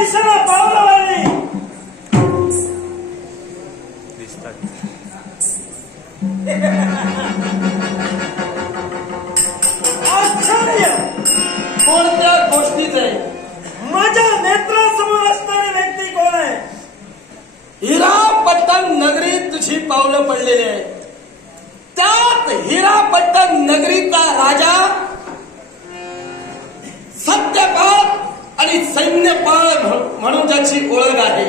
दिशेला पावलं वाढली आश्चर्य कोणत्या गोष्टीचे? माझ्या नेत्रासमोर असणारी व्यक्ती कोण आहे? हिरापट्टण नगरीत तुझी पावलं पडलेली आहे. त्यात हिरापट्टण नगरीचा राजा सत्यपाल आणि सैन्यपाल म्हणून ज्याची ओळख आहे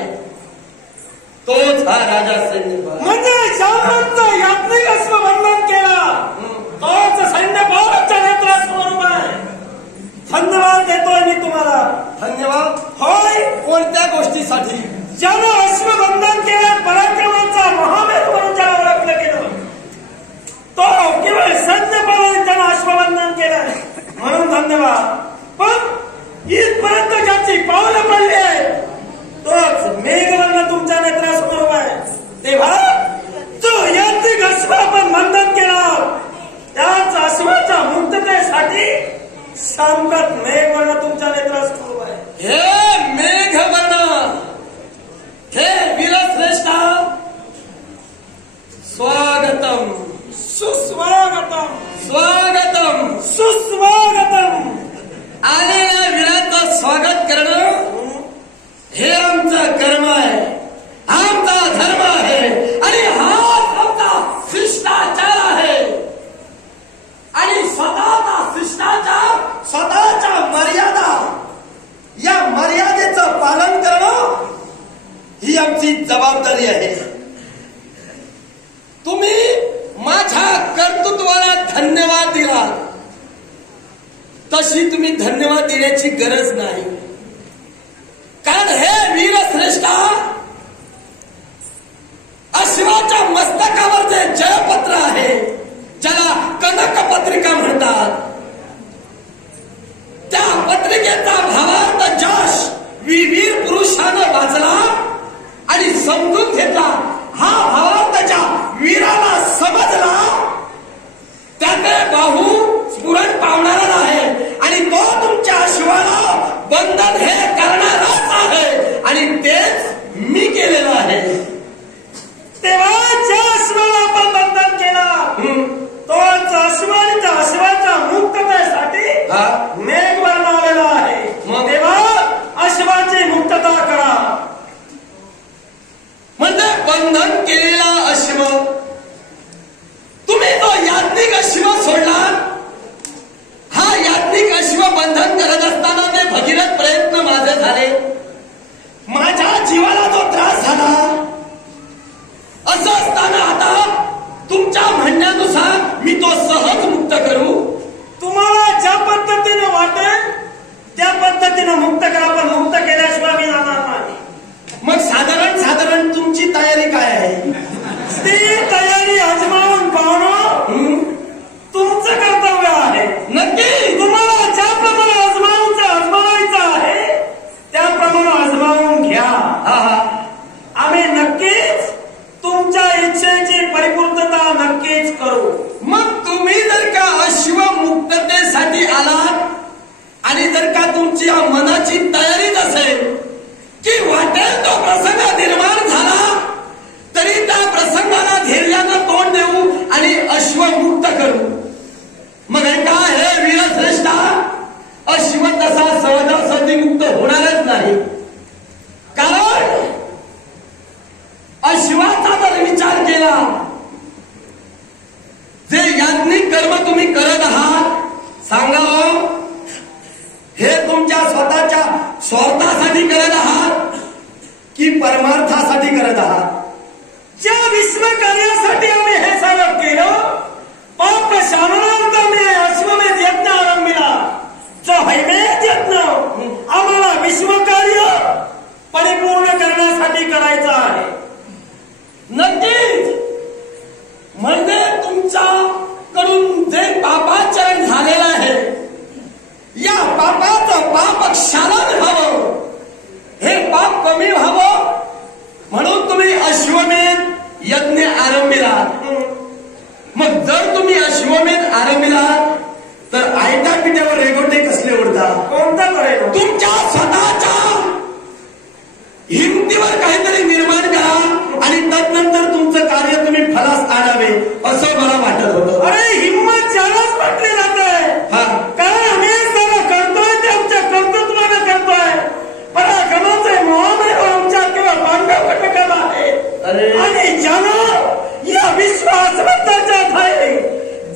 तोच हा राजा सैन्यपाल. म्हणजे शामरावचा याज्ञिक अश्व वर्णन केला तोच सैन्यपालाच्या नेत्रासमोर उभा आहे. धन्यवाद देतोय मी तुम्हाला. धन्यवाद. होय, कोणत्या गोष्टीसाठी? ज्यानं अश्वबंधन केलं, पराक्रमाचा महावीर म्हणून ज्याला ओळखलं गेलं, तो केवळ सैन्यपालाने त्यानं अश्वबंधन केलं म्हणून धन्यवाद. पण इथपर्यंत ज्याची पावलं पडली आहे तोच मेघवर्ण तुमच्या नेत्रासमोर आहे. तेव्हा जो याज्ञिक अश्व आपण बंधन केला त्याच अश्वाच्या मुक्ततेसाठी शामरात मेघवर्ण तुमच्या नेत्रासमोर आहे. हे मेघवर्ण, हे वीरश्रेष्ठा, स्वागतम सुस्वागतम स्वागतम सुस्वागतम. आलेल्या वीराचं स्वागत करणं हे आमचं कर्म आहे, आमचा धर्म आहे आणि हाच आमचा शिष्टाचार आहे. आणि स्वतःचा शिष्टाचार, स्वतःच्या मर्यादा, या मर्यादेचं पालन करणं ही आमची जबाबदारी आहे. तुम्ही माझ्या कर्तृत्वाला धन्यवाद दिला तशी तुम्ही धन्यवाद देण्याची गरज नाही. कारण हे वीरश्रेष्ठा अश्वाच्या मस्तकावर जे जयपत्र आहे, ज्याला कनक पत्रिका म्हणतात, त्या पत्रिकेचा भावार्थ जश वीर पुरुषानं वाचला आणि समजून घेतला. हा भावार्थ ज्या वीराला समजला त्याने बाहू स्फुरण पावणारा आहे आणि तो तुमच्या अश्वाला बंधन हे करणारच आहे आणि तेच मी केलेलं आहे. तेव्हा ज्या अश्वाला आपण बंधन केला तोच अश्वाच्या अश्वाच्या मुक्ततेसाठी मेघवर्ण आलेला आहे. तेव्हा अश्वाची मुक्तता करा. म्हणजे बंधन केलेला अश्व, तुम्ही तो याज्ञिक अश्व सोडला. हा याज्ञिक अश्व बंधन करत असताना ते भगीरथ प्रयत्न माझे झाले, माझ्या जीवाला जो त्रास झाला. असं असताना आता तुमच्या म्हणण्यानुसार मी तो सहज मुक्त करू. तुम्हाला ज्या पद्धतीनं वाटेल त्या पद्धतीनं मुक्त करा, पण मुक्त केल्याशिवाय मी जाणार नाही. मग साधारण तुमची तयारी काय आहे? ती तयारी आजमावून पाहणं तुमचं कर्तव्य आहे. नक्की तुम्हाला ज्याप्रमाणे आजमावायचं आहे त्याप्रमाणे आजमावून घ्या. आम्ही नक्कीच तुमच्या इच्छेची परिपूर्तता नक्कीच करू. मग तुम्ही जर का अश्व मुक्ततेसाठी आलात आणि जर का तुमची मनाची तयारीच असेल की वाटेल तो प्रसंग निर्माण झाला तरी त्या प्रसंगाला धैर्यानं तोंड देऊ आणि अश्व मुक्त करू. मग ऐका हे वीरश्रेष्ठा, अश्व तसा सहजासहजी मुक्त होणारच नाही. कारण अश्वाचा जर विचार केला, जे याज्ञिक कर्म तुम्ही करत आहात, सांगा हे तुमच्या स्वतःच्या स्वार्थासाठी करत आहात की परमार्थासाठी करत आहात? ज्या विश्व कार्यासाठी आम्ही हे सगळं केलं, पाप शामरावचा मी अश्वमेध यज्ञ आरंभिला. जो हैमेध यज्ञ आम्हाला विश्वकार्य परिपूर्ण करण्यासाठी करायचं आहे. नक्कीच. म्हणजे तुमच्याकडून जे पापाचरण झालेलं आहे, या पापाचं पाप क्षालन व्हावं, हे पाप कमी व्हावं म्हणून तुम्ही अश्वमेध यज्ञ आरंभिलात. मग जर तुम्ही अश्वमेध आरंभिलात तर आयत्या पिठ्यावर रेगोटे कसले उडतात? कोणता करेल? तुमच्या स्वतःच्या काहीतरी निर्माण करा आणि तदनंतर तुमचं कार्य तुम्ही फलास आणावे असं मला वाटत होतं. अरे हिम्मत ज्यालाच म्हटले जाते, कारण आम्ही सर्व करतोय ते आमच्या कर्तृत्वाने करतोय. पराक्रमाचे महामेरू आमच्या किंवा पांडव कटकाला आहे आणि ज्यानं या विश्वासबद्दलच्या ठाई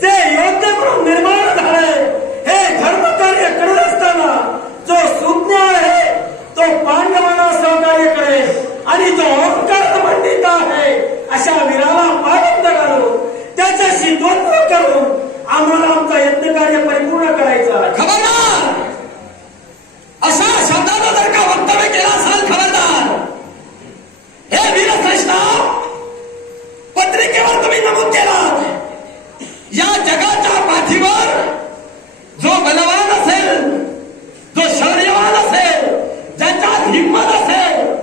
जे योग्य म्हणून निर्माण झाले हे धर्मकार्य करत असताना जो सुज्ञ आहे तो पांडवांना सहकार्य करे आणि जो ओंकार मंडित आहे अशा वीराला पाठिंबा घालून त्याच्याशी द्वंद्व करून आम्हाला आमचा यज्ञ कार्य परिपूर्ण करायचं आहे. खबरदार, अशा शब्दाचा जर का वक्तव्य केला असाल खबरदार. हे वीरश्रेष्ठ पत्रिकेवर तुम्ही नमूद केला, या जगाच्या पाठीवर जो बलवान असेल, जो शौर्यवान असेल, ज्याच्यात हिंमत असेल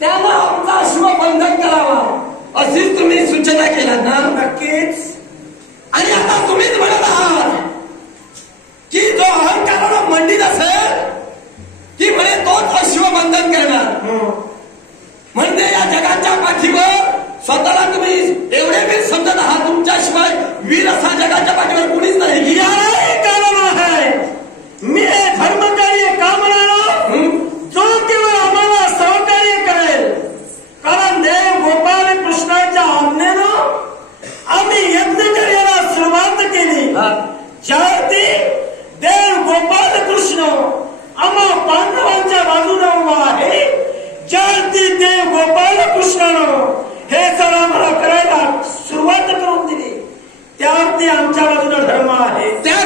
त्याला आमचा शिवबंधन करावा अशीच तुम्ही सूचना केलात ना? नक्कीच. आणि आता तुम्हीच म्हणत आहात की जो अहंकाराला मंडित असेल की म्हणे तोच अशिवबंधन करणार. म्हणजे या जगाच्या पाठीवर स्वतःला तुम्ही एवढे वीर समजत आहात, तुमच्याशिवाय वीर असा जगाच्या पाठीवर कुणीच नाही. यालाही कारण आहे. मी हे धर्मकार्य का म्हणालो, जो केवळ आम्हाला सहकार्य करेल. कारण देव गोपाल कृष्णाच्या आज्ञेनं आम्ही यज्ञ कार्याला सुरुवात केली. ज्यावरती देव गोपाल कृष्ण आम्हा पांडवांच्या बाजूने उभा आहे, ज्यावरती देव गोपाल कृष्णानं हे जर आम्हाला करायला सुरुवात करून दिली त्यावरती आमच्या बाजूला धर्म आहे. त्या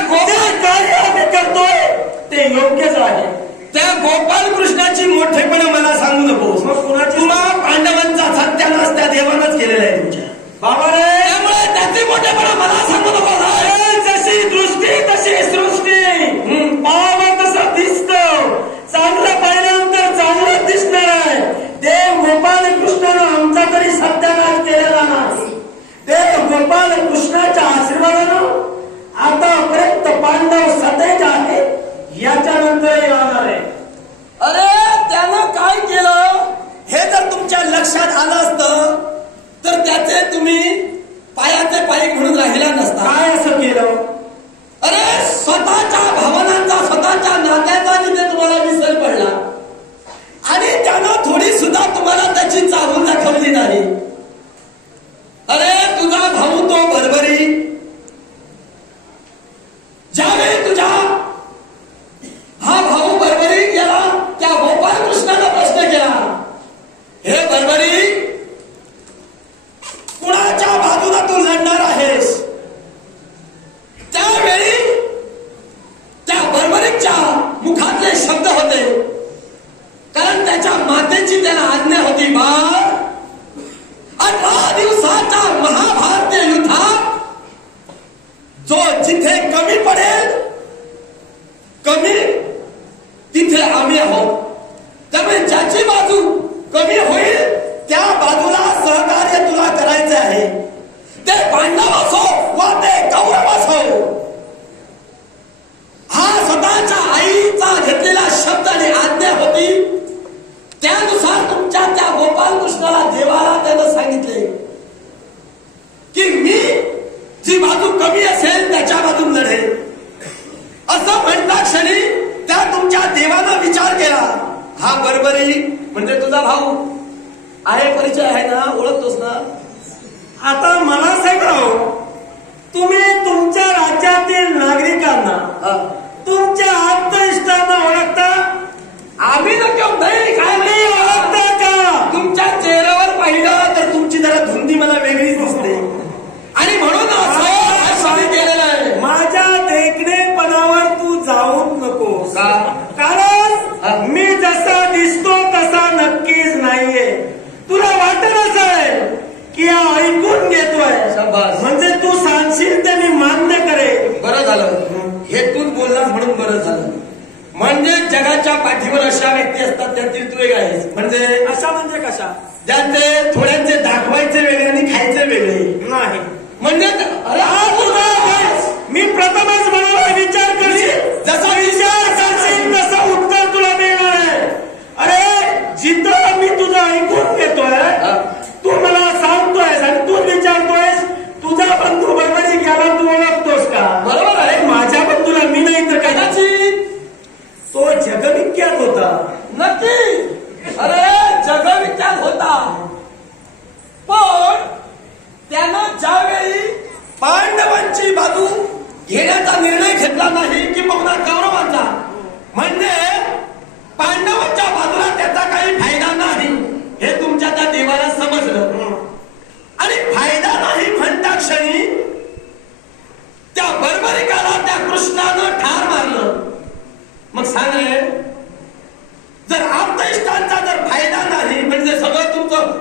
कार्य आम्ही करतोय ते योग्यच आहे. त्या गोपाल कृष्णाची मोठेपणा मला सांगू नकोस. मग कुणाची? तुम्हा पांडवांचा सत्यानाश त्या देवानच केलेला आहे तुमच्या. बाबा रे, त्यामुळे त्याची मोठेपणा मला सांगू नकोस. जशी दृष्टी तशी सृष्टी. पाहावं तसं दिसतं, चांगलं पाहिल्यानंतर चांगलं दिसणार आहे. देव गोपाल कृष्णानं आमचा तरी सत्यानाश केलेला नाही. देव गोपाल कृष्णाच्या आशीर्वादानं आतापर्यंत पांडव सतेज आहे, याच्यानंतरही राहणार आहे. अरे त्यानं काय केलं हे जर तुमच्या लक्षात आलं असतं तर त्याचे तुम्ही पायाचे पायी म्हणून राहिला नसता. काय असं केलं? अरे स्वतःच्या भावनांचा, स्वतःच्या नात्याचा तिथे तुम्हाला विसर पडला आणि त्यानं थोडी सुद्धा तुम्हाला त्याची चाहूल दाखवली नाही. अरे तुझा भाऊ तो बरोबरी ज्यावेळी तुझा हा भाऊ बरोबरी गेला, त्या गोपाल कृष्णाला प्रश्न केला, हे बरोबरी कुणाच्या बाजूला तू लढणार आहेस? त्यावेळी त्या बरोबरीच्या मुखातले शब्द होते, कारण त्याच्या मातेची त्याला आज्ञा होती, बाळ 18 दिवसाच्या महाभारतीय युद्धात जो जिथे कमी पडेल, कमी तिथे आम्ही आहोत. त्यामुळे ज्याची बाजू कमी होईल त्या बाजूला सहकार्य तुला करायचे आहे. ते पांडव असो वा ते कौरव असो. हा स्वतःच्या आईचा घेतलेला शब्द आणि आज्ञा होती. त्यानुसार तुमच्या त्या गोपाल कृष्णाला देवाला त्यानं सांगितले की मी जी बाजू कमी असेल त्याच्या बाजून लढेल. असं म्हणता क्षणी त्या तुमच्या देवानं विचार केला, हा बरोबरी म्हणजे तुझा भाऊ आहे, परिचय आहे ना, ओळखतोस ना? आता मला सांगा, तुम्ही तुमच्या राज्यातील नागरिकांना, तुमच्या आप्तइष्टांना ओळखता? आम्ही ना किंवा नाही काय नाही ओळखता का? तुमच्या चेहऱ्यावर पाहिलं तर तुमची जरा धुंदी मला वेगळीच दिसते आणि म्हणून असं केलेलं आहे. माझ्या देखणेपणावर तू जाऊच नकोस, कारण मी जसा दिसतो तसा नक्कीच नाहीये. तुला वाटत असेल की हा ऐकून घेतोय म्हणजे तू सांगशील ते मी मान्य करेल. बरं झालं हे तूच बोललास म्हणून बरं झालं. म्हणजे जगाच्या पाठीवर अशा व्यक्ती असतात त्यातील तू एक आहेस. म्हणजे अशा म्हणजे कशा? ज्यांचे थोड्यांचे दाखवायचे वेगळे आणि खायचे वेगळे नाही. म्हणजे मी प्रथमच म्हणाला विचार करशील, जसा विचार करशील तसं उत्तर तुला मिळणार आहे. अरे जिथं मी तुझं ऐकून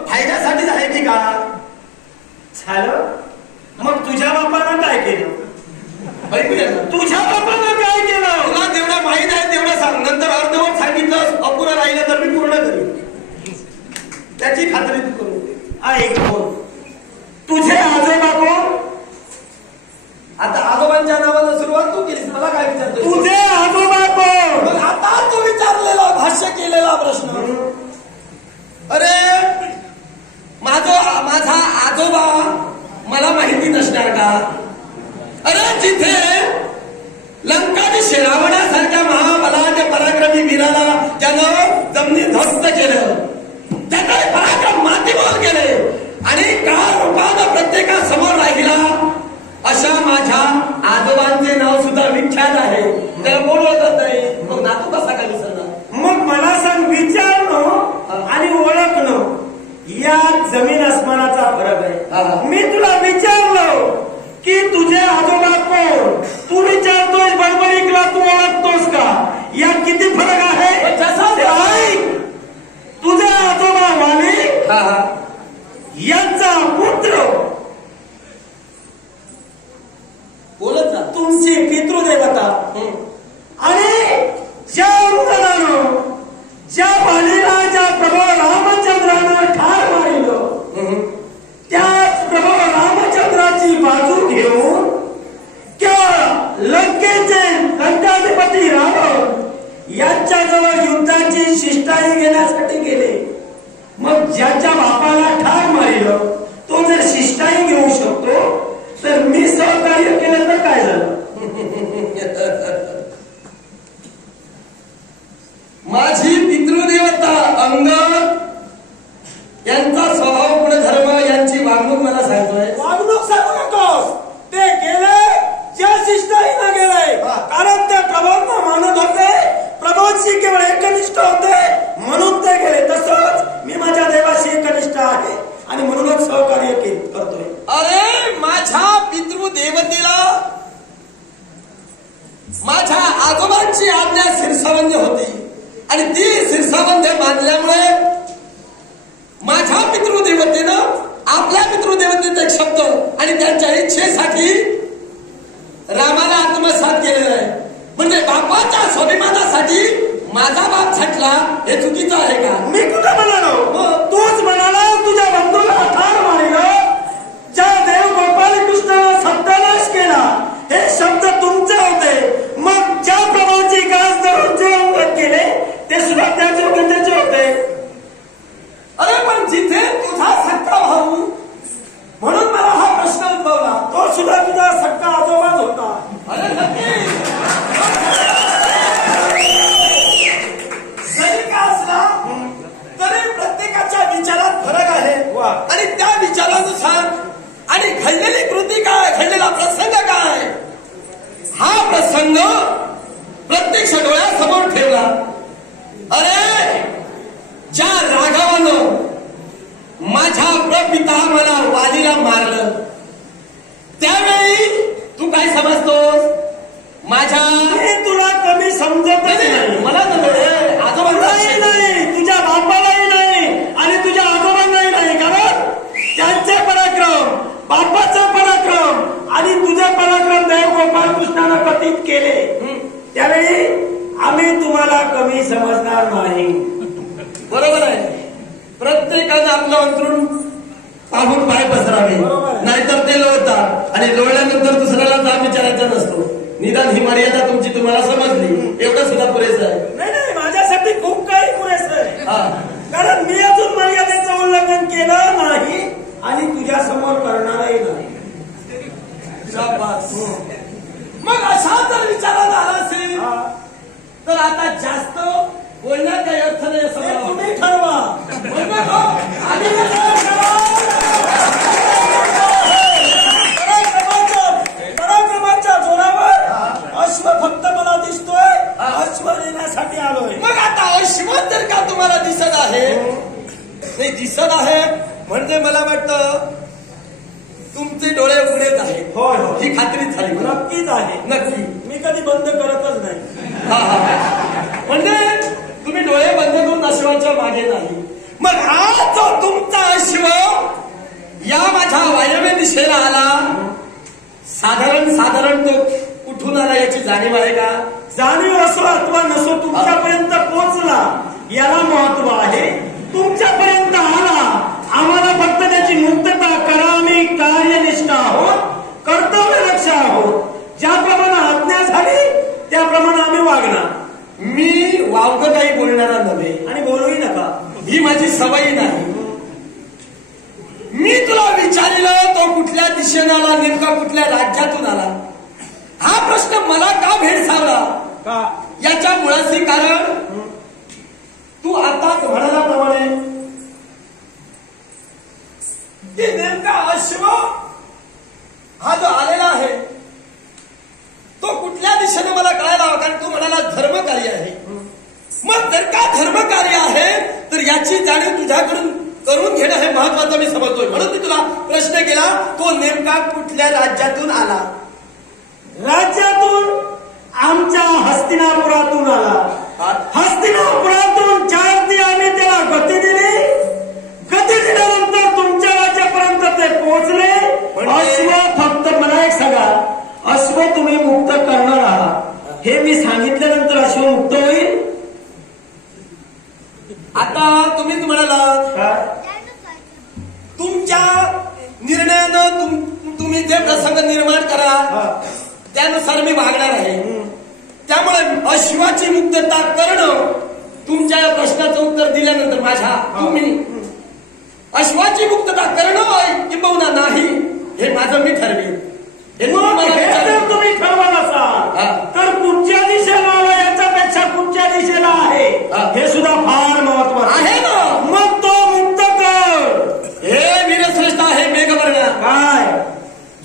फायद्यासाठीच आहे की का? झालं. मग तुझ्या बापानं काय केलं? ऐकूया ना. तुझ्या बापानं काय केलं? तुला तेवढं माहित आहे तेवढं सांग. नंतर अर्धवट सांगितलं अपुरं राहिलं तर मी पूर्ण करीन. त्याची खात्री तू करू. ऐक बोल. तुझे आजोबा कोण? आता आजोबांच्या नावानं सुरुवात तू केलीस. मला काय विचारतो? तुझे आजोबा कोण? मग आता तू विचारलेला भाष्य केलेला प्रश्न. अरे माझा आजोबा मला माहिती नसणार का? अरे जिथे लंकाने रावणासारख्या महाबलाच्या पराक्रमी वीराला ज्यानं जमिनी ध्वस्त केलं, त्याने पराक्रम मातीमोल केले आणि काळ रूपानं प्रत्येकासमोर राहिला अशा माझ्या आजोबांचे नाव सुद्धा विख्यात आहे. त्याला कोण ओळखत नाही. मग नातू कसा काय विसरणार? मग मला सांग, विचारणं आणि ओळखणं यात जमीन आसमानाचा फरक आहे. मी तुला विचारलं की तुझे आजोबा कोण, तू विचारतोस बडबडीकला तू ओळखतोस का? यात किती फरक आहे? तुझे आजोबा वाली यांचा पुत्र बोलत जा. तुमची पितृदेवता आणि ज्या मुलानं ज्या बालीला ज्या प्रभू रामचंद्रानं ठार मारिलं, त्याच प्रभू रामचंद्राची बाजू घेऊन त्या लंकेचे दंडाधिपती रावण यांच्याजवळ युद्धाची शिष्टाई घेण्यासाठी गेले. मग ज्याच्या बापाला ठार मारिलं तो जर शिष्टाई घेऊ शकतो तर मी सहकार्य केलं तर काय झालं? माझी पितृदेवता अंगद यांचा स्वभाव गुणधर्म यांची वागणूक मला सांगतोय. वागणूक सांगू नकोस. ते गेले ज्या शिष्टाईनं गेले, कारण ते प्रभूंना मानत होते, प्रभूंशी केवळ एकनिष्ठ होते म्हणून ते गेले. तसंच मी माझ्या देवाशी एकनिष्ठ आहे आणि म्हणूनच सहकार्य करतोय. अरे माझ्या पितृदेवतेला माझ्या आजोबांची आज्ञा शिरसावंद्य होती आणि ती शिरसावंद्य मानल्यामुळे माझ्या पितृदेवतेनं आपल्या पितृदेवतेचा एक शब्द आणि त्यांच्या इच्छेसाठी रामाला आत्मसात केलेला आहे. म्हणजे बापाच्या स्वाभिमानासाठी माझा बाप छटला हे चुकीचं आहे का? मी कुठं म्हणालो? तूच म्हणाला तुझ्या बंधूला ठार मारिलं, ज्या देव गोपाल कृष्णानं सत्यानाश केला हे शब्द तुमचे होते. मग ज्या प्रभावची गाज धरून जे अंगत केले ते सुद्धा त्याचे त्याचे होते. अरे पण जिथे तुझा सक्का भाऊ म्हणून मला हा प्रश्न उद्भवला. तो सुद्धा तुझा सक्का आजोबाच होता. अरे नक्की जरी का असला तरी प्रत्येकाच्या विचारात फरक आहे आणि त्या विचारानुसार आणि घडलेली कृती काय, घडलेला प्रसंग काय, हा प्रसंग प्रत्यक्ष डोळ्यासमोर ठेवला. अरे ज्या राघवानं माझ्या प्रपितामहाला वालीला मारलं त्यावेळी तू काय समजतोस? माझ्या तुला कमी समजत नाही. मला तर आजोबांनाही नाही, तुझ्या बापालाही नाही आणि तुझ्या आजोबांनाही नाही. कारण त्यांचे पराक्रम, बापाचा पराक्रम आणि तुझे पराक्रम देव गोपाल कृष्णानं कथित केले. त्यावेळी आम्ही तुम्हाला कमी समजणार नाही. बरोबर आहे. प्रत्येकानं आपलं अंतरून पाहून पाय पसरावे, नाहीतर ते लोळतात आणि लोळल्यानंतर दुसऱ्याला जाब विचारायचा नसतो. निदान ही मर्यादा तुमची तुम्हाला समजली एवढं सुद्धा पुरेसं आहे. नाही, माझ्यासाठी खूप काही पुरेसं आहे. कारण मी अजून मर्यादेचं उल्लंघन केलं नाही आणि तुझ्या समोर करणारही नाही. मग असा जर विचारात आला असेल तर आता जास्त बोलण्यात काही अर्थ नाही असं तुम्ही ठरवा. पराक्रमाच्या जोरावर अश्व फक्त मला दिसतोय, अश्व देण्यासाठी आलोय. मग आता अश्व जर का तुम्हाला दिसत आहे, नाही दिसत आहे म्हणजे मला वाटतं तुमचे डोळे उघडेच आहेत. होय, ही खात्रीच झाली. नक्कीच आहे. नक्की मी कधी बंद करतच नाही. म्हणजे तुम्ही डोळे बंद करून अश्वाच्या मागे नाही. मग आज जो तुमचा अश्व या माझ्या वायव्य दिशेला आला, साधारण तो कुठून आला याची जाणीव आहे का? जाणीव असो अथवा नसो तुमच्यापर्यंत पोहोचला याला महत्व आहे. तुमच्यापर्यंत आला, आम्हाला फक्त त्याची मुक्तता करा. आम्ही कार्यनिष्ठ आहोत, कर्तव्यदक्ष आहोत. ज्याप्रमाणे आज्ञा झाली त्याप्रमाणे आम्ही वागणार. मी वावग काही बोलणारा नव्हे आणि बोलूही नका, ही माझी सवयी नाही. मी तुला विचारलं तो कुठल्या दिशेने आला, नेमका कुठल्या राज्यातून आला, हा प्रश्न मला का भेडसावला? का? याच्या मुळाचे कारण तू आता म्हणाल्याप्रमाणे की नेमका अश्व हा जो आलेला आहे तो कुठल्या दिशेने मला कळायला हवा, कारण तू म्हणाला धर्मकार्य आहे. मग जर का धर्मकार्य आहे तर याची जाणीव तुझ्याकडून करून घेणं हे महत्वाचं मी समजतोय. म्हणून मी तुला प्रश्न केला, तो नेमका कुठल्या राज्यातून आला? राज्यातून आमच्या हस्तिनापुरातून आला. हस्तिनापुरातून 4 दिवस आम्ही त्याला गती दिली. गती दिल्यानंतर तुमच्या राज्यापर्यंत ते पोहोचले. अश्व फक्त मला एक सांगा, अश्व तुम्ही मुक्त करणार आहात हे मी सांगितल्यानंतर अश्व मुक्त होईल? आता तुम्ही म्हणाला तुमच्या निर्णयानं तुम्ही जे प्रसंग निर्माण करा त्यानुसार मी वागणार आहे. त्यामुळे अश्वाची मुक्तता करणं, तुमच्या या प्रश्नाचं उत्तर दिल्यानंतर माझ्या तुम्ही अश्वाची मुक्तता करणं किंबहुना नाही हे माझं मी ठरवेन. तुम्ही ठरवलं असाल तर कुठच्या दिशेला आला याच्यापेक्षा कुठच्या दिशेला आहे हे सुद्धा फार महत्वाचं आहे ना. मग तो मुक्त कर. हे वीरश्रेष्ठ आहे मेघवर्ण. काय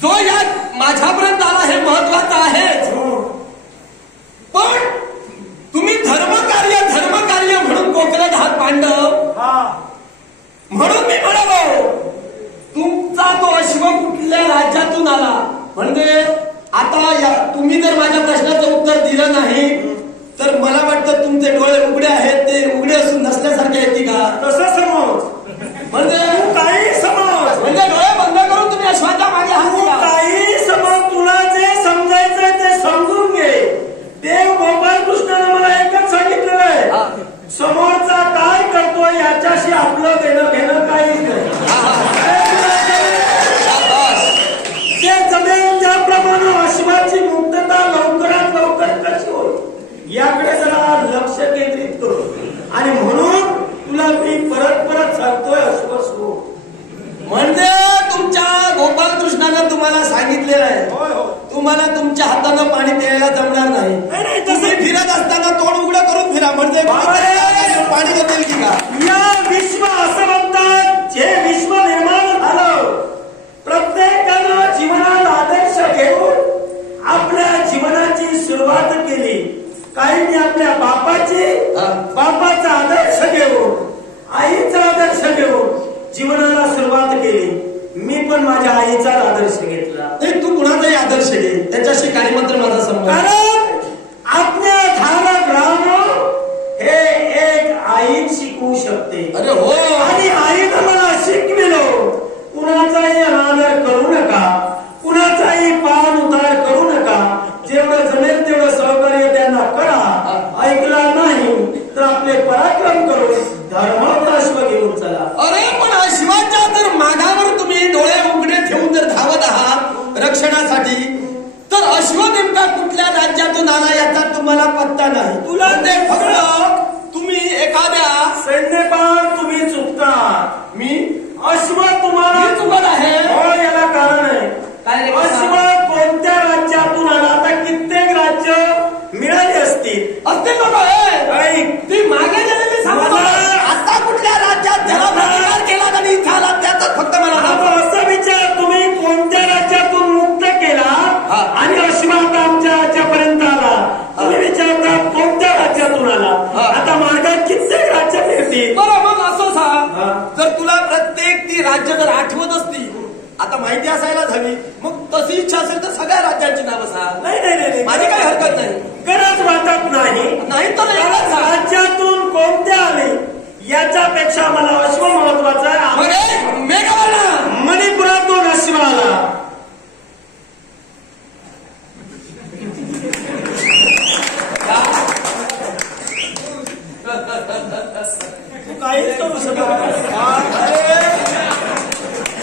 जो या माझ्यापर्यंत आला हे महत्वाचं आहेच, पण तुम्ही धर्मकार्य म्हणून कोकणात हात मांडव. म्हणून मी म्हणालो तुमचा तो अश्व कुठल्या राज्यातून आला. म्हणजे आता तुम्ही जर माझ्या प्रश्नाचं उत्तर दिलं नाही तर मला वाटतं तुमचे डोळे उघडे आहेत, ते उघडे असून नसल्यासारखे येते का? तसं समज. म्हणजे काही समज, म्हणजे डोळे बंद करून तुम्ही अश्वाच्या मागे हात काही समज. तुला जे समजायचंय ते समजून घे. देव गोपालकृष्णाने मला एकच सांगितलेलं आहे, समोरचा काय करतोय याच्याशी आपलं देणं घेणं काहीच नाही. ते जमेल त्याप्रमाणे अश्वाची मुक्तता लवकरात लवकर कशी होईल याकडे जरा लक्ष केंद्रित करू. आणि म्हणून तुला मी परत सांगतोय अश्व सो. म्हणजे तुमच्या गोपालकृष्णानं तुम्हाला सांगितलेलं आहे तुम्हाला तुमच्या हातानं पाणी प्यायला जमणार नाही. तसे फिरत असताना तोंड उघडं करून फिरा, म्हणजे पाणी देतील की का? या विश्व असं म्हणतात, जे विश्व निर्माण झालं प्रत्येकानं जीवनात आदर्श घेऊन आपल्या जीवनाची सुरुवात केली. काहींनी आपल्या बापाचा आदर्श घेऊन, आईचा आदर्श घेऊन जीवनाला सुरुवात केली. मी पण माझ्या आईचा आदर्श घेतला. नाही, तू कुणाचाही आदर्श घे, त्याच्याशी काही मात्र माझा संबंध. कारण आज्ञाधारक राहणं हे एक आई शिकवू शकते. अरे हो. आणि आईनं मला शिकविलं, कुणाचाही अनादर करू नका, कुणाचाही पान उतार करू नका, जेवढं जमेल तेवढं सहकार्य त्यांना करा. ऐकला नाही तर आपले पराक्रम करून धर्मावर अश्व घेऊन चला. अरे पण अश्वाच्या जर मागावर तुम्ही डोळे उघडे ठेवून जर धावत आहात रक्षणासाठी, तर अश्व नेमका कुठल्या राज्यातून आला याचा तुम्हाला पत्ता नाही. तुला ते फक्त तुम्ही एखाद्या सैन्यपाल तुम्ही चुकता. मी अश्व तुम्हाला चुकत आहे. हो, याला कारण आहे. अश्व कोणत्या राज्यातून आला? आता कित्येक राज्य मिळाली असतील ती मागे गेलेली आता कुठल्या राज्यात ज्याला प्रतिकार केला का नाही झाला त्याचा फक्त मला असा विचार, तुम्ही कोणत्या राज्यातून मुक्त केला आणि अश्व आता आमच्या राज्यापर्यंत आला. तुम्ही विचारता कोणत्या राज्यातून आला. आता मार्गात कित्येक राज्य मिळतील. बरं, मग असं सांग, जर तुला प्रत्येक ती राज्य जर आठवत असती, आता माहिती असायलाच हवी, मग तशी इच्छा असेल तर सगळ्या राज्यांची नावं सांग. नाही, माझी काही हरकत नाही. गरज वाटत नाही. तर राज्यातून कोणत्या आले याच्यापेक्षा पेक्षा आम्हाला अश्व महत्वाचा आहे. मणिपुरातून अश्व आला. तू काहीच करू शकत.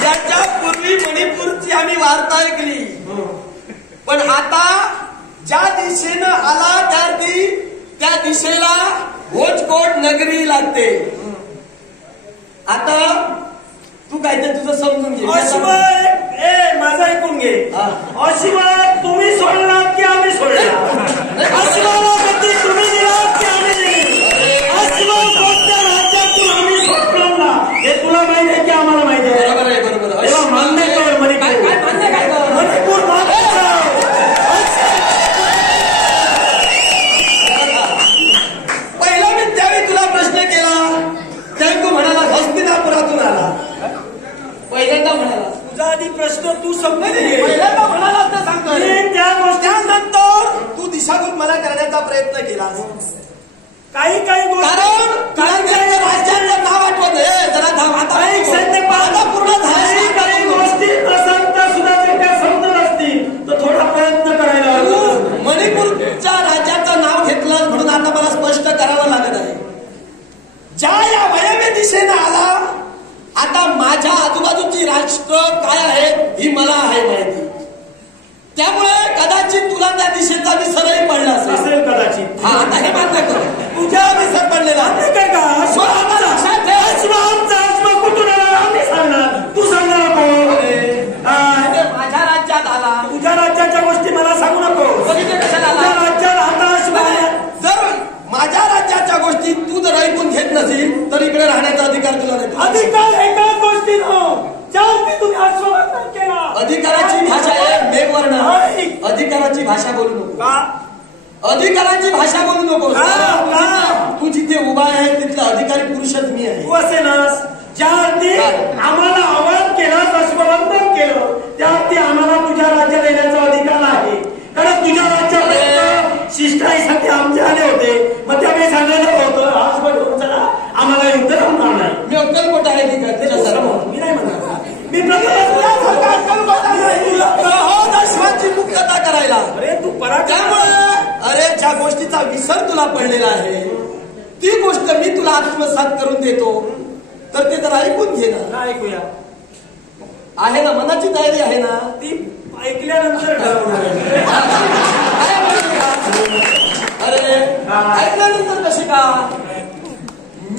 याच्या पूर्वी मणिपूरची आम्ही वार्ता ऐकली, पण आता ज्या दिशेनं आला त्या दिशेला भोजकोट नगरी लागते. आता तू काय ते तुझं समजून घे. अश्व माझं ऐकून घे. अश्व तुम्ही सोडलात की आम्ही सोडला? अश्वाला गती तुम्ही दिलात की आम्ही दिली? अश्व कोणत्या राज्यातून आम्ही सोडला हे तुला माहिती आहे की आम्हाला माहिती आहे? बरोबर आहे, बरोबर. तेव्हा मान्य कर मणिपूर पहिला मी त्यावेळी तुला प्रश्न केला, त्यावेळी तू म्हणाला हस्तिनापुरातून आला. पहिल्यांदा म्हणाला. तुझा आधी प्रश्न तू समजून घे. पहिल्यांदा म्हणाला तर सांगतोय. त्या गोष्टीनंतर तू दिशाभूल मला करण्याचा प्रयत्न केला. काही कारण राज्याचं नाव आठवत. जरा थांब. आता पूर्ण झाली. काही गोष्टी नसता सुद्धा जर त्या समजत असतील तर थोडा प्रयत्न करायला हवा. मणिपूरच्या राज्याचं नाव घेतलं म्हणून आता मला स्पष्ट करावं लागत आहे. ज्या या वायव्य दिशेनं आला, आता माझ्या आजूबाजूची राष्ट्र काय आहे ही मला आहे माहिती. त्यामुळे कदाचित तुला त्या दिशेचा विसरही पडला असेल कदाचित. हा, आता हे मान्य कर. तुझ्या विसर पडलेला काय का? आता लक्षात ठेव. आमचा कुठून आला आम्ही सांगणार, तू सांगणार माझ्या राज्यात आला. तुझ्या राज्याच्या गोष्टी मला सांगू नको. कशाला तुझ्या राज्यात आता जर माझ्या राज्याच्या गोष्टी तू जर ऐकून घेत नसेल तर इकडे राहण्याचा अधिकार तुला नाही. अधिकार एकाच गोष्टी तुम्ही आश्वासन केला. अधिकाराची भाषा आहे मेघवर्ण. अधिकाराची भाषा बोलू नको. अधिकाराची भाषा बोलू नको. तू जिथे उभा आहे तिथला अधिकारी पुरुषच मी आहे. तू असे नस. ज्या अर्थी आम्हाला आवाहन केलं, अश्वबंधन केलं, त्या अर्थी आम्हाला तुझ्या राज्यात येण्याचा अधिकार आहे. कारण तुझ्या राज्यात शिष्टाईसाठी आमचे आले होते. मग त्यावेळी सांगायला होतं आजपर्यंत चला आम्हाला युद्ध होणार नाही. मी अक्कलकोट आहे की काय? मी नाही म्हणणार. मी अश्वाची मुक्तता करायला. अरे तू त्यामुळे ज्या गोष्टीचा विसर तुला पडलेला आहे ती गोष्ट मी तुला आत्मसात करून देतो, तर ते तर ऐकून घे ना. ऐकूया. आहे ना, मनाची तयारी आहे ना? ती ऐकल्यानंतर अरे ऐकल्यानंतर कशी का?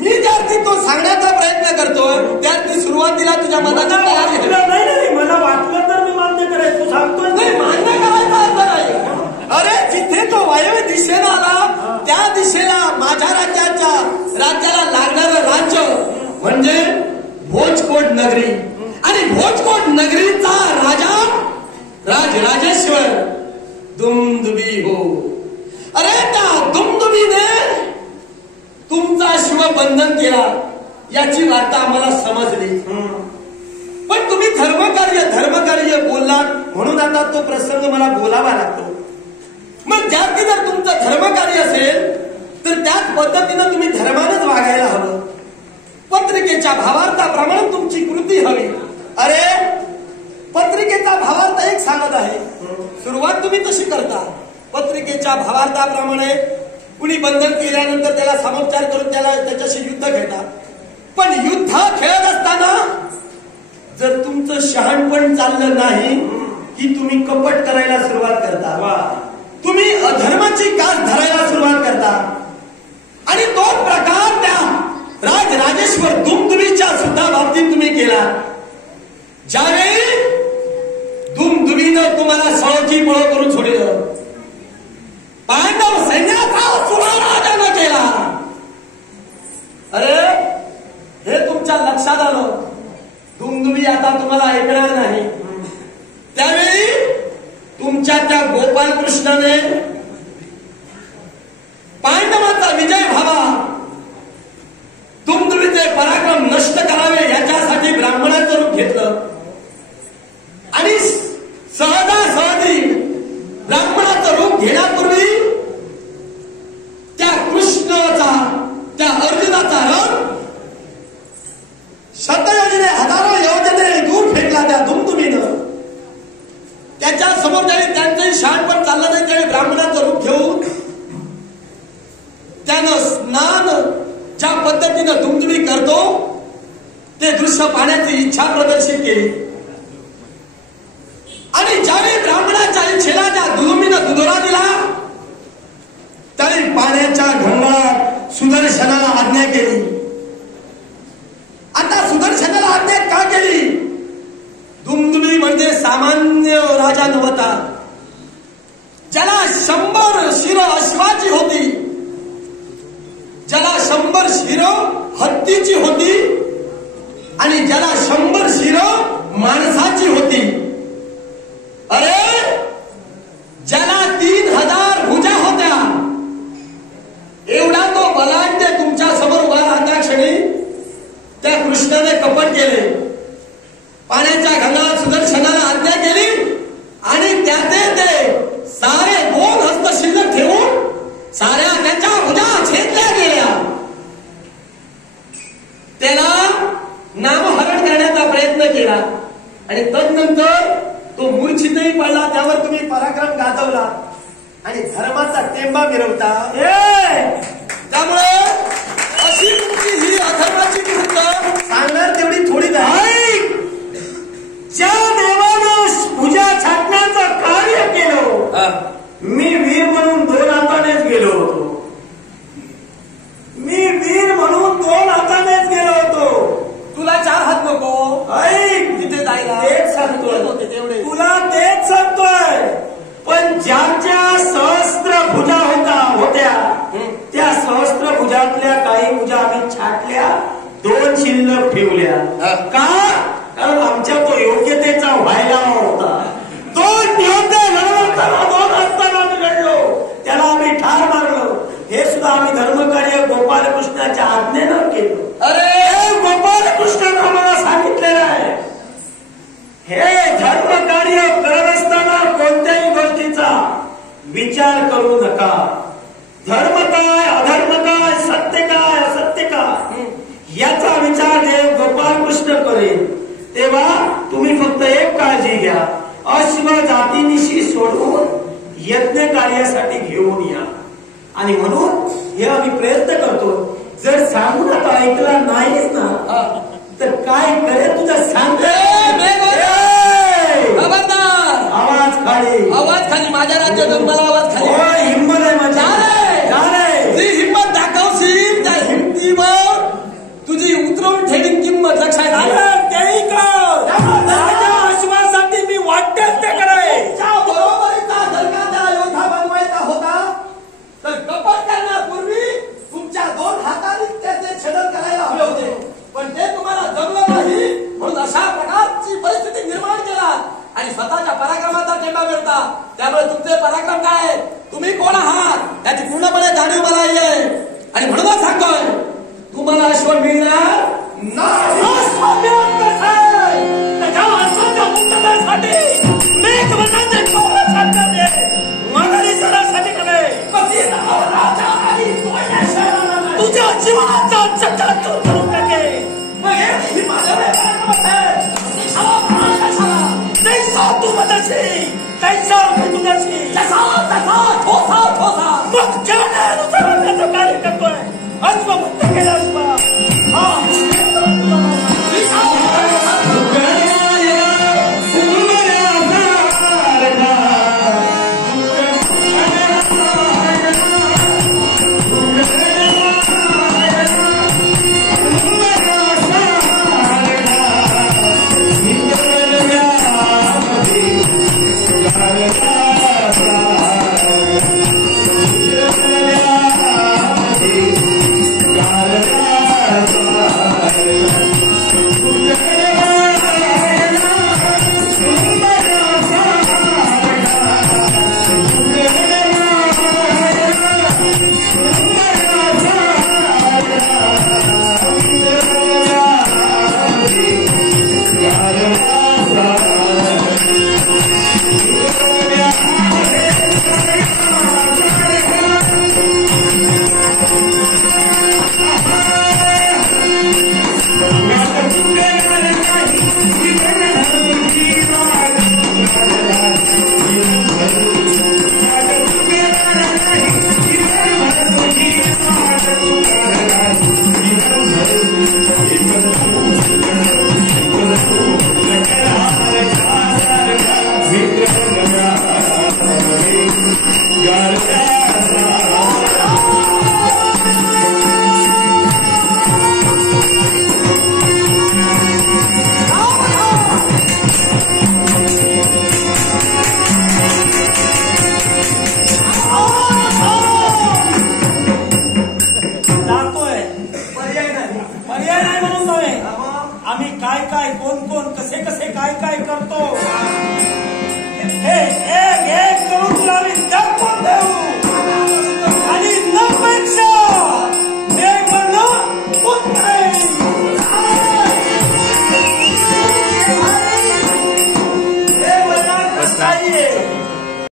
मी ज्यार्थी तो सांगण्याचा प्रयत्न करतोय त्यार्थी सुरुवातीला तुझ्या मनाची तयारी नाही. मला वाटलं तर मी मान्य करेल. तू सांगतोय नाही, मान्य करायचा अर्थ नाही. अरे जिथे तो वायव्य दिशेला आला त्या दिशेला माझ्या राज्याला लागणारं राज्य म्हणजे भोजकोट नगरी. आणि भोजकोट नगरीचा राजा राजराजेश्वर दुमदुबी हो. अरे त्या दुमदुबीने तुमचा शिवबंधन केला याची वार्ता आम्हाला समजली. पण तुम्ही धर्मकार्य बोललात म्हणून आता तो प्रसंग मला बोलावा लागतो. मग ज्यात जर तुमचं धर्मकार्य असेल तर त्याच पद्धतीनं तुम्ही धर्मानंच वागायला हवं. पत्रिकेच्या भावार्थाप्रमाणे तुमची कृती हवी. अरे पत्रिकेचा भावार्थ एक सांगत आहे. सुरुवात तुम्ही तशी करता. पत्रिकेच्या भावार्थाप्रमाणे कुणी बंधन केल्यानंतर त्याला समोपचार करून त्याच्याशी युद्ध खेळता. पण युद्ध खेळत असताना जर तुमचं शहाणपण चाललं नाही की तुम्ही कपट करायला सुरुवात करता, तुम्ही अधर्माची कास धरायला सुरुवात करता. आणि तोच प्रकार त्या राजराजेश्वर दुमदुबीच्या सुद्धा बाबतीत तुम्ही केला. ज्यावेळी दुमदुबीनं तुम्हाला सळोखी पळ करून सोडलं, पांडव सैन्याचा सुद्धा राजानं केला. अरे हे तुमच्या लक्षात आलं. दुमदुबी आता तुम्हाला ऐकणार नाही. त्यावेळी तुमच्या त्या गोपालकृष्णाने पांडवांचा विजय व्हावा, दुमदुबीचे पराक्रम नष्ट करावे याच्यासाठी ब्राह्मणाचं रूप घेतलं. आणि सहजासहजी ब्राह्मणाचं रूप घेण्यापूर्वी त्या कृष्णाचा, त्या अर्जुनाचा रथ शहाणपण चाललं नाही त्याने ब्राह्मणाचं रूप घेऊन त्यानं स्नान ज्या पद्धतीनं दुमदुमी करतो ते दृश्य पाहण्याची इच्छा प्रदर्शित केली. आणि ज्यावेळी ब्राह्मणाच्या इच्छेला त्या दुलुमीनं दुधोरा दिला त्यावेळी पाण्याच्या घंगात सुदर्शनाला आज्ञा केली. आता सुदर्शनाला आज्ञा का केली? दुमदुमी म्हणजे सामान्य राजा नव्हता. ज्याला 100 शिर अश्वाची होती, ज्याला 100 शिर हत्तीची होती आणि ज्याला 100 शिर माणसाची होती. अरे ज्याला 3000 भुजा होत्या एवढा तो बलाढ्य तुमच्या समोर उभा राहत्या क्षणी त्या कृष्णाने कपट केले. पाण्याच्या घंगात सुदर्शनाला आज्ञा केली आणि त्याचे ते सारे 2 हस्त शिल्लक ठेवून साऱ्या त्याच्या भुजा छेदल्या गेल्या. त्याला नामहरण करण्याचा प्रयत्न केला आणि तदनंतर तो मूर्छितही पडला. त्यावर तुम्ही पराक्रम गाजवला आणि धर्माचा टेंबा मिरवता. त्यामुळे अशी तुमची ही अधर्माची कृत्य सांगणार तेवढी थोडी नाही. ज्या देवानं भुजा छाटण्याचं कार्य केलं मी वीर म्हणून 2 हातानेच गेलो होतो. मी वीर म्हणून 2 हातानेच गेलो होतो. तुला 4 हात नको ऐक तिथे जायला तेच सांगतोय तेवढे तुला तेच सांगतोय. पण ज्यांच्या सहस्त्र भुजा होत्या त्या सहस्त्र भुजातल्या काही भुजा आम्ही छाटल्या, 2 शिल्लक ठेवल्या. का? कारण आमच्या तो योग्यतेचा व्हायला होता. 2 योग्य लढवताना 2 असताना आम्ही लढलो, त्याला आम्ही ठार मारलो. हे सुद्धा आम्ही धर्मकार्य गोपालकृष्णाच्या आज्ञेनं केलं. अरे गोपालकृष्णानं आम्हाला सांगितलेलं आहे हे धर्मकार्य करत असताना कोणत्याही गोष्टीचा विचार करू नका. धर्म काय, अधर्म काय, सत्य काय, असत्य काय याचा विचार देव गोपालकृष्ण करेल. तेव्हा तुम्ही फक्त एक काळजी घ्या, अश्व जातीनिशी सोडवून यज्ञ कार्यासाठी घेऊन या. आणि म्हणून हे आम्ही प्रयत्न करतो. जर सांगून आता ऐकला नाहीच ना तर काय करे तुझं सांगते. आवाज खाली माझ्या राज्यात मला आवाज खाली. हिंमत आहे माझी. ती हिंमत दाखवशील त्या हिमतीवर तुझी उतरवून ठेवीन किंमत लक्षात आलं. तेही कर. माझ्या आश्वासाठी मी वाटेल ते कराय. बरोबरीचा जर का त्या योद्धा बनवायचा होता तर कपट करण्यापूर्वी तुमच्या 2 हातांनी त्याचे छेदन करायला हवे होते. पण ते तुम्हाला जमलं नाही म्हणून अशा प्रकारची परिस्थिती निर्माण केला आणि स्वतःच्या पराक्रमाचा टेंबा मिळता. त्यामुळे तुमचे पराक्रम काय, तुम्ही कोण आहात त्याची पूर्णपणे जाणीव मला आहे. आणि म्हणूनच सांगतोय तुम्हाला अश्व मिळणार नाही. तुझ्या जीवनाचा चक्रातून करून टाके. तू मनाशी तैसा मी तुझ्याशी मग ज्यानुसार कार्य करतोय. अश्व मुक्त केला अश्व God. आम्ही काय काय कोण कोण कसे कसे काय काय करतो